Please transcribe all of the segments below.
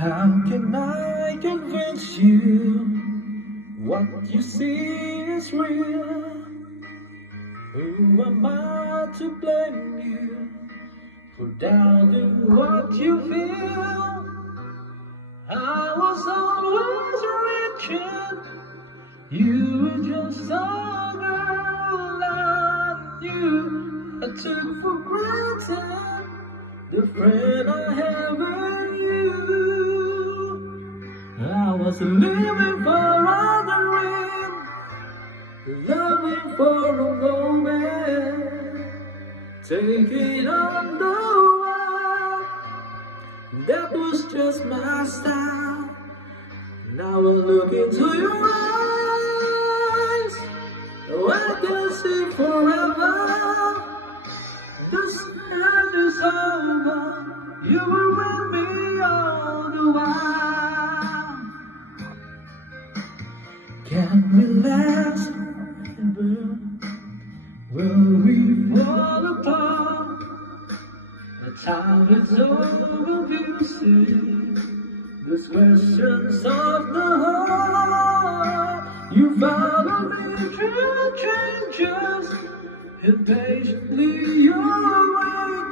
How can I convince you what you see is real? Who am I to blame you for doubting what you feel? I was always reaching, you were just a girl I knew. I took for granted the friend I have in you. I was living for other wind, loving for a moment, taking on the world. That was just my style. Now I look into your eyes, oh, I can see forever. The search is over. You were with me all the while. Can we last forever? Will we fall apart? The time is over, you see. These questions of the heart. You follow me through changes. Impatiently you wait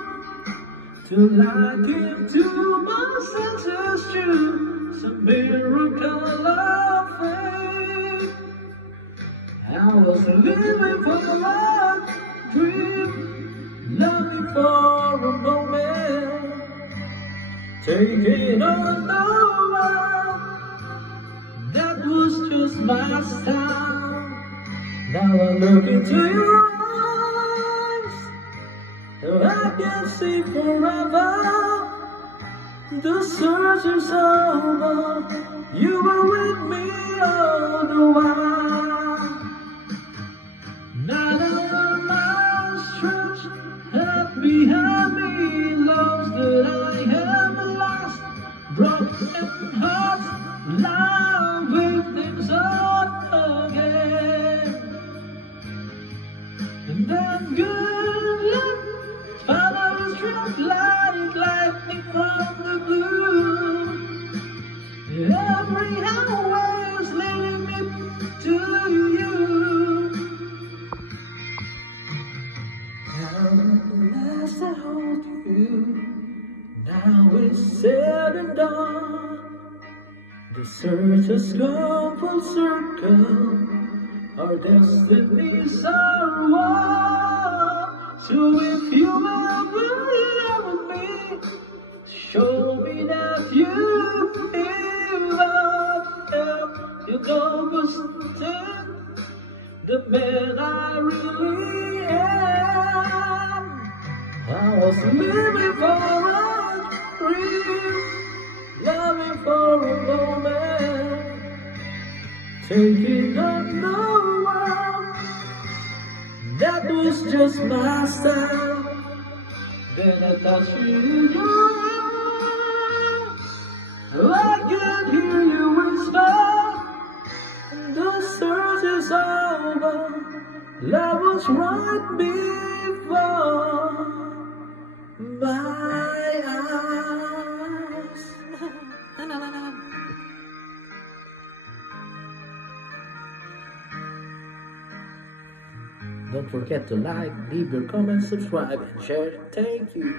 till I came to my senses through some miracle of faith. I was living for a life dream, loving for a moment, taking on the world. That was just my style. Now I look into your eyes, I can see forever. The search is over. You were with me all the while. Now that my stretch left behind me, loves that I have lost, broken hearts, love with things up again. And then good luck follows struck like lightning from the blue. Every hour is leading me to you. Now at last I hold you. Now it's said and done. The search has gone full circle. Our destinies are one. So if you ever love me, show me that you feel up. You know what's the man I really am. I was living for a dream, loving for a moment, taking on the world. That was just my style. Then I touched you, I can hear you whisper. The search is over. Love was right before my eyes. Don't forget to like, leave your comments, subscribe, and share. Thank you.